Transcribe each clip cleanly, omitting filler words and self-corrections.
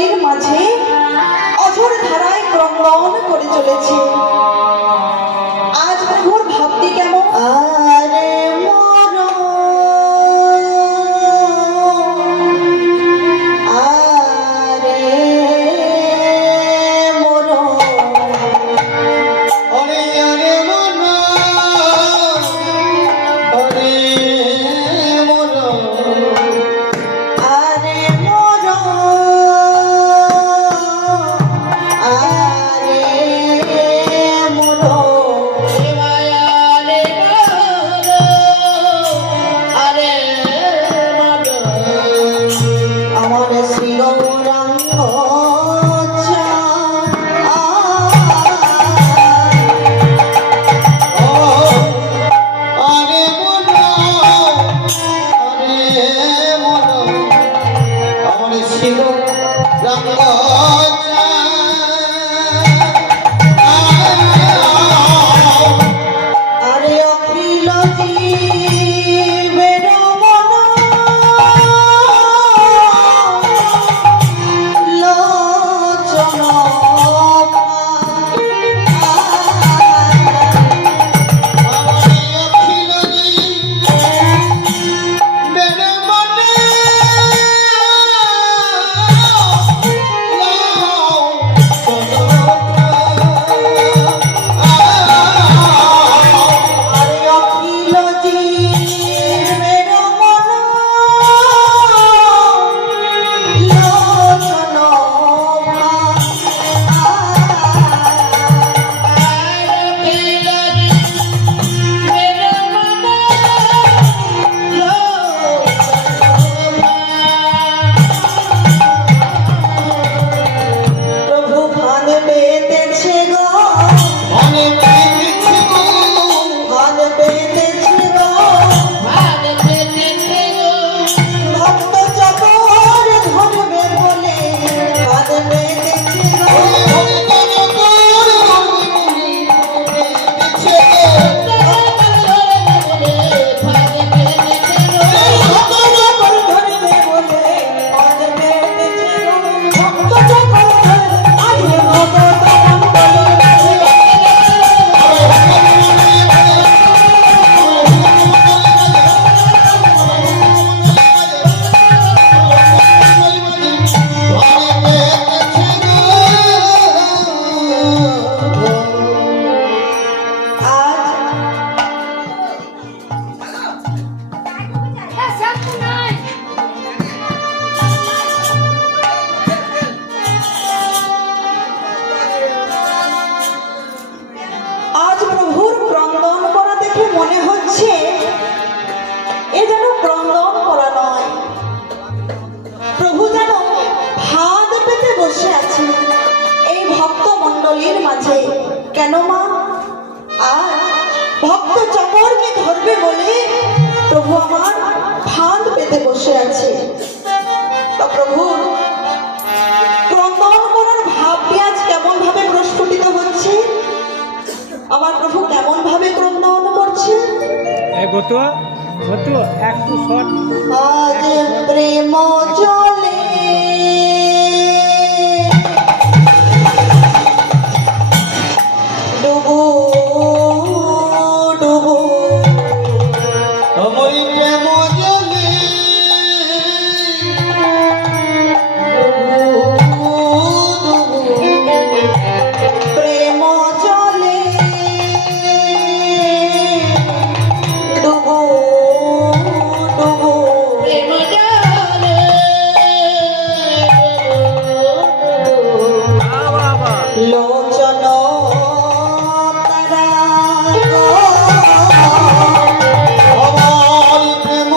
মণ্ডলীর মাঝে অঝোর ধারায় ক্রন্দন করে চলেছে। আজ প্রভুর ভাবটি কেমন? আরে মনে হচ্ছে এ যেন ক্রন্দন করা নয়, প্রভু যেন হাত পেতে বসে আছে এই ভক্ত মণ্ডলীর মাঝে। কেন মা? আর ভক্ত চাকরকে ধরবে বলে প্রভু আমার হাত পেতে বসে আছে। প্রভু ক্রন্দন করার ভাবটি আজ কেমন ভাবে প্রস্ফুটিত হচ্ছে, আমার প্রভু কেমন ভাবে ক্রন্দন করছে। আজ প্রেম জলে ডুবু ডুবু, আমার প্রেম জলে প্রেম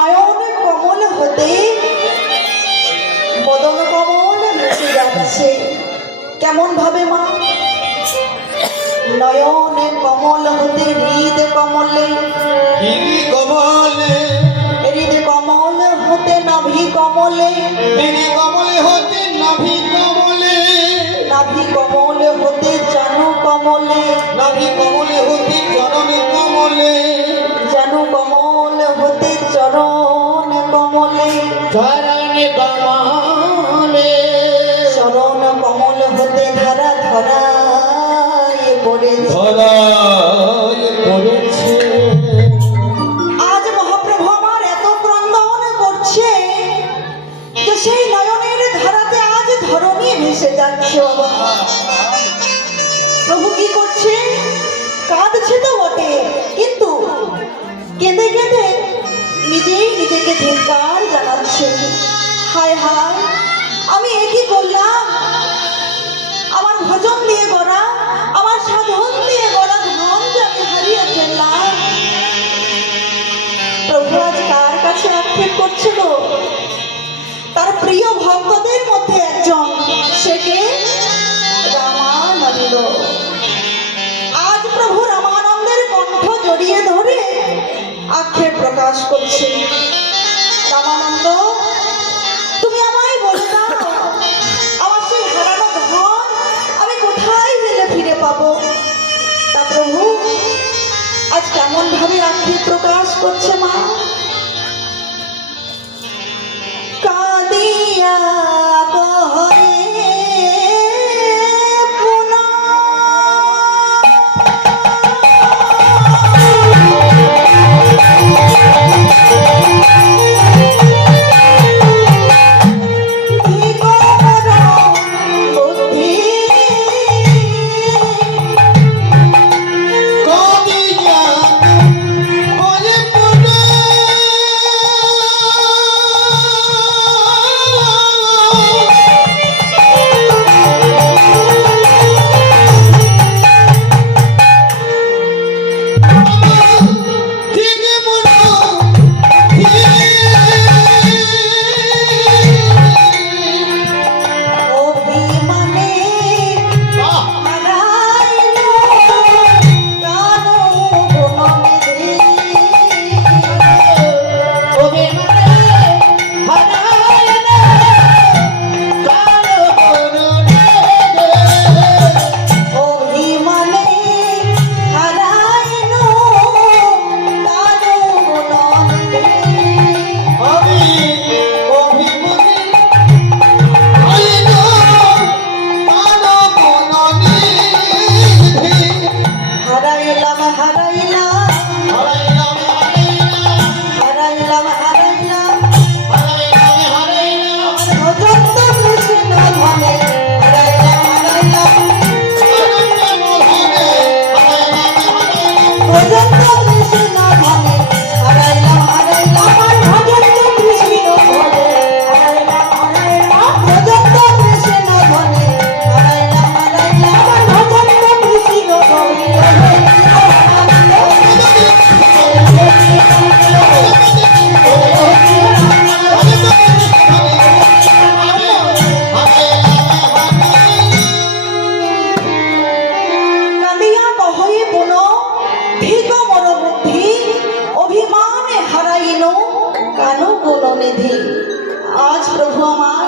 নয়ন কমল হতে বদন কমল মিশে যাচ্ছে। কেমন ভাবে মা? নয়নে কমল হতে হৃদ কমলে, হৃদ কমল হতে নাভি কমলে, নাভি কমল হতে জানু কমলে, জানু কমল হতে চরণ কমলে, চরণ কমল হতে ধারা ধরায় পড়েছে। আজ মহাপ্রভু আমার এত ক্রন্দন করছে যে সেই নয়নের ধারাতে আজ ধরণী ভেসে যাচ্ছে। প্রভু কি করছে? কাঁদছে তো বটে, কিন্তু কেঁদে কেঁদে নিজেই নিজেকে ধিক্কার জানাচ্ছে। হায় হায়, আমি এ কি করলাম? আমার ভজন দিয়ে গড়া, আমার সাধন দিয়ে গড়া ধন যে আমি হারিয়ে ফেললাম। প্রভু আজ কার কাছে আক্ষেপ করছে গো? তার প্রিয় ভক্তদের মধ্যে একজন, সে কে? রামানন্দ। আজ প্রভু রামানন্দের কণ্ঠ জড়িয়ে ধরে আক্ষেপ প্রকাশ করছে। রামানন্দ, তুমি আমায় বলে দাও, আমার সেই হারানো ধন আমি কোথায় গেলে ফিরে পাবো? তা প্রভু আজ কেমন ভাবে আক্ষেপ প্রকাশ করছে মা? কাঁদিয়া কহে আজ প্রভু আমার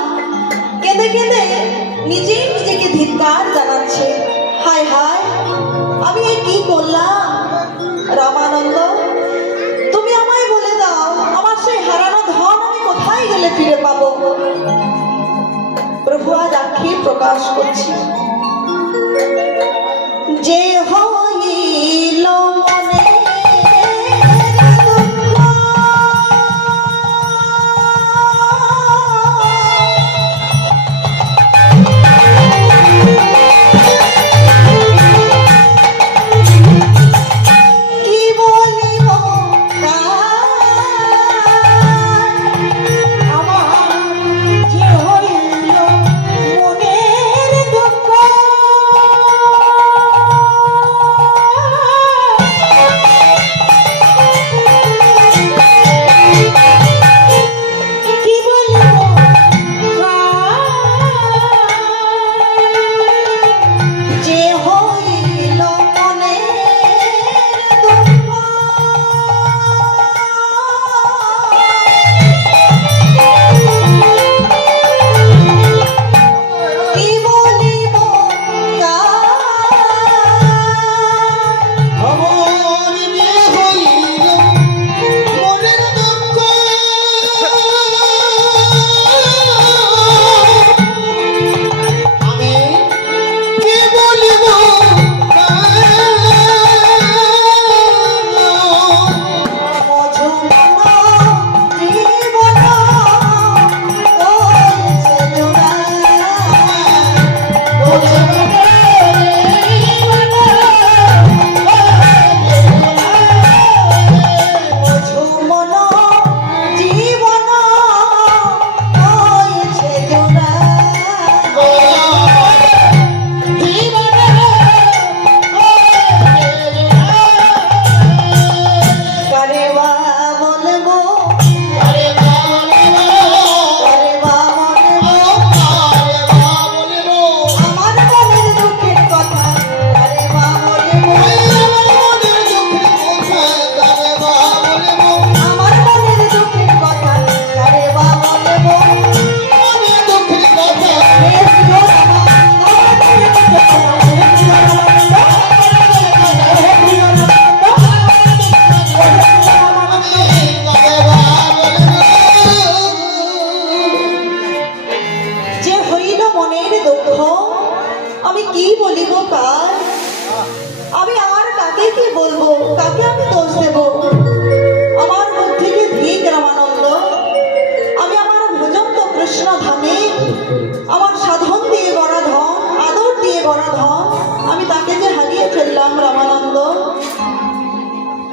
কেঁদে কেঁদে নিজেই নিজেকে ধিক্কার জানাচ্ছে। হায় হায়, আমি এ কি করলাম? রামানন্দ, তুমি আমায় বলে দাও, আমার সেই হারানো ধন আমি কোথায় গেলে ফিরে পাবো? প্রভু আজ আক্ষেপ প্রকাশ করছে। যে হইল মনে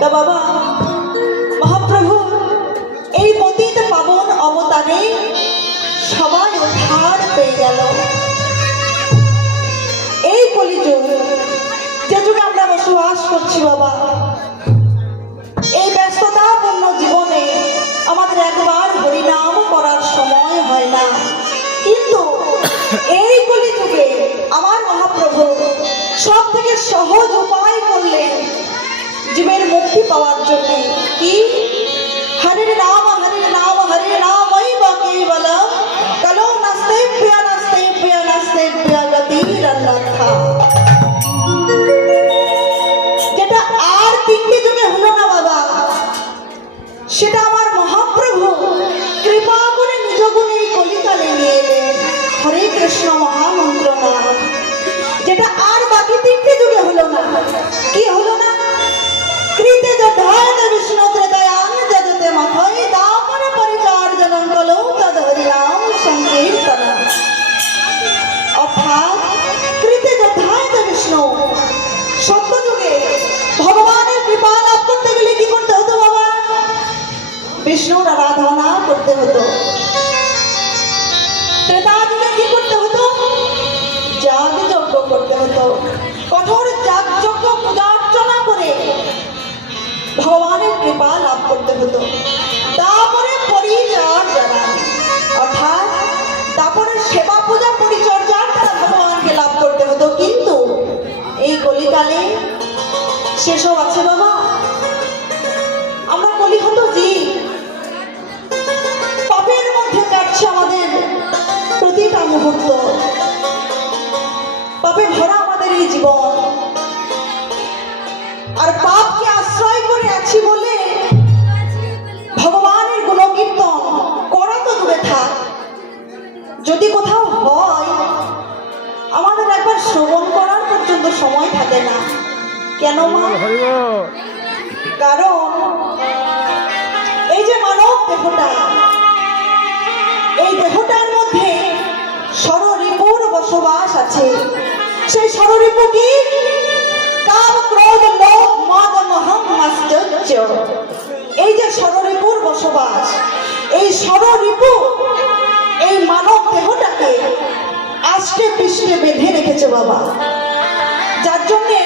তা বাবা, মহাপ্রভু এই পতিত পাবন অবতারে সবাই উদ্ধার পেয়ে গেল। এই কলিযুগ, যে যুগে আমরা বসবাস করছি বাবা, এই ব্যস্ততাপূর্ণ জীবনে আমাদের একবার হরিনাম করার সময় হয় না, কিন্তু এই কলিযুগে আমার মহাপ্রভু সব থেকে সহজ উপায় করলেন জীবের মুক্তি পাওয়ার জন্য। কি? হরে নাম হরে নাম ওই বাকি বলা কলো নাস্তে প্রিয়া গতির অন্যথা। যেটা আর তিনটি যুগে হলো না বাবা, সেটা আমার মহাপ্রভু কৃপা করে নিজ গুণে এই কলিকালে নিয়ে এলেন হরে কৃষ্ণ মহামন্ত্র নাম। যেটা আর বাকি তিনটি যুগে হলো না। কি হলো না? কৃতে যথায় বিষ্ণু ত্রেদয়াং যজতে মথৈ দাপন পরিচার্যনং কলৌ তদ হরিনাম সংকীর্তন। অর্থাৎ কৃতে যথায় বিষ্ণু, সত্য যুগে ভগবানের কৃপা লাভ করতে গেলে কি করতে হতো বাবা? বিষ্ণুর আরাধনা করতে হতো। ত্রেতা যুগে কি করতে হতো? যাগ যজ্ঞ করতে হতো। কঠোর যাগ যজ্ঞ পূজা অর্চনা করে ভগবানের কৃপা লাভ করতে হতো। তারপরে পরিচর্যা, অর্থাৎ তারপরে সেবা পূজা পরিচর্যার দ্বারা ভগবানকে লাভ করতে হতো। কিন্তু এই কলিকালে সেসব আছে বাবা? আমরা কলিহত জীব, পাপের মধ্যে কাটছে আমাদের প্রতিটা মুহূর্ত, পাপে ভরা আমাদের এই জীবন। আর পাপকে আশ্রয় করে আছি বলে ভগবানের গুণকীর্তন করা তো দূরে থাক, যদি কোথাও হয় আমাদের একবার শ্রবণ করার পর্যন্ত সময় থাকে না। কেন মা? কারণ এই যে মানব দেহটা, এই দেহটার মধ্যে ষড়রিপুর বসবাস আছে। সেই ষড়রিপু কি? কাম ক্রোধ লোভ মদ মোহ মাশ্চর্য। এই যে ষড়রিপুর বসবাস, এই ষড়রিপু এই মানব দেহটাকে আষ্টে পৃষ্ঠে বেঁধে রেখেছে বাবা। যার জন্যে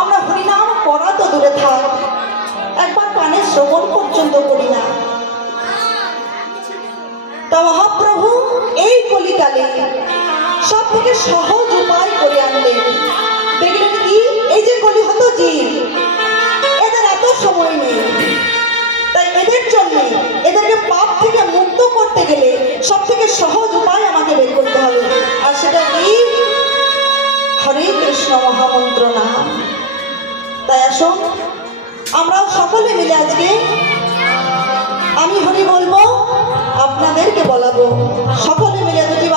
আমরা হরিনাম করা তো দূরে থাক, একবার কানে শ্রবণ পর্যন্ত করি না। তা মহাপ্রভু এই কলিকালে সব থেকে সহজ উপায় করে আনলেন। দেখলেন কি? এই যে কলিহত জীব, এদের এত সময় নেই, তাই এদের জন্য এদেরকে পাপ থেকে মুক্ত করতে গেলে সব থেকে সহজ উপায় আমাকে বের করতে হবে। আর সেটা কি? হরে কৃষ্ণ মহামন্ত্র নাম। তাই আসুন আমরাও সকলে মিলে আজকে আমি হরি বলবো, আপনাদেরকে বলাবো, সকলে মিলে যদি